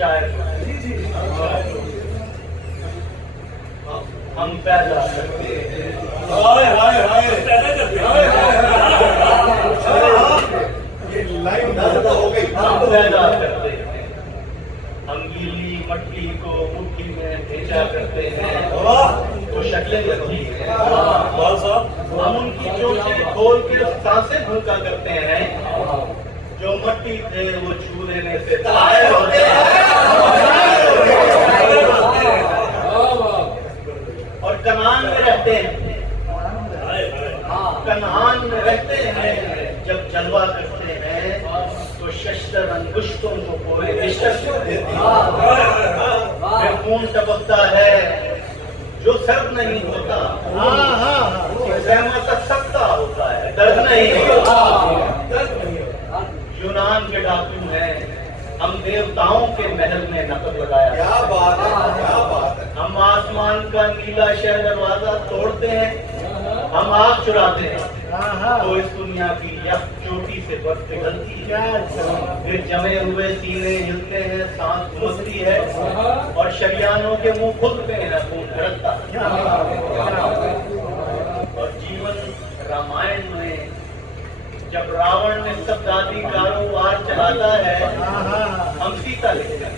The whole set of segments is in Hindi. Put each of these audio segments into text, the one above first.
शायर हम पैदा करते हैं। हो गई। हम पैदा करते हैं, हम गीली मट्टी को मुट्ठी में भेजा करते हैं तो शक्लें लगती हैं। हम उनकी चोटें खोल के सांसें भूखा करते हैं, जो मट्टी थे वो छू लेने से ताए होते हैं। और कनान में रहते हैं, कनान में रहते हैं, जब जलवा करते हैं तो शस्त्र अंगुष्टों को पूरे देते हैं। खून टपकता है जो सर्द नहीं होता, सहमत सकता होता है, दर्द नहीं होता। यूनान के डाकू हैं, हम देवताओं के महल में नकद लगाया। क्या बात है, क्या बात है। हम आसमान का नीला शहर दरवाजा तोड़ते हैं, हम आग चुराते हैं तो इस दुनिया की यह चोटी से बर्फ पिघलती है। फिर जमे हुए सीने हिलते हैं, सांस घुसती है और शरियानों के मुंह खुलते हैं, खून धड़कता है। और जीवन रामायण में जब रावण ने सब दादी कारोबार चलाता है, हम सीता लिखते हैं।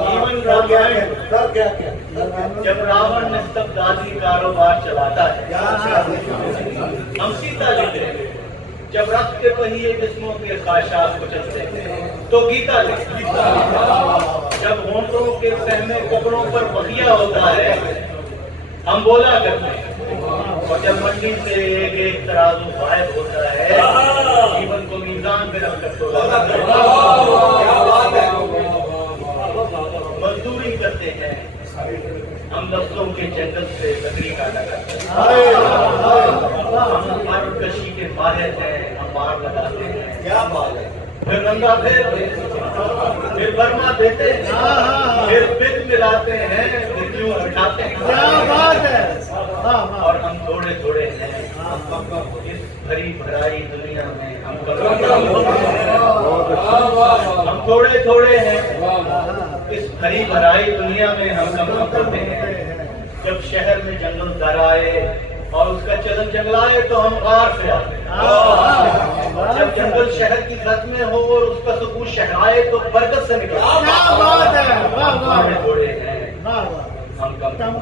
जीवन रामायण जब रावण ने सब दादी कारोबार चलाता है, हम सीता लिखते हैं। जब रथ के पहिए जिस्मों के खाशात कुचलते हैं तो गीता लिखते हैं। जब होंठों के सहमे कपड़ों पर बगिया होता है, हम बोला करते हैं। और जब मंडी से एक एक तराजू गायब होता है, जीवन को मीजान में रखकर तोला मजदूरी करते हैं, हम लफ्जों के जंगल से लकड़ी काटा करते हैं। हम मारुकशी के माहिर हैं, हम मार लगाते हैं। क्या बात है। फिर रंगा फेरते हैं, फिर बर्मा देते हैं, फिर पिट मिलाते हैं, फिर क्यों उठाते हैं। क्या बात है। और हम थोड़े थोड़े हैं इस भरी भराई दुनिया में, हम थोड़े थोड़े हैं इस भरी भराई दुनिया में, हम कम करते हैं। जब शहर में जंगल दर आए और उसका चलन जंगलाए तो हम गार से आते हैं। जब जंगल शहर की छत में हो और उसका सुकून शहराए तो बरकत से निकलते हैं। क्या बात है। वाह वाह। थोड़े थोड़े हैं, हम कम।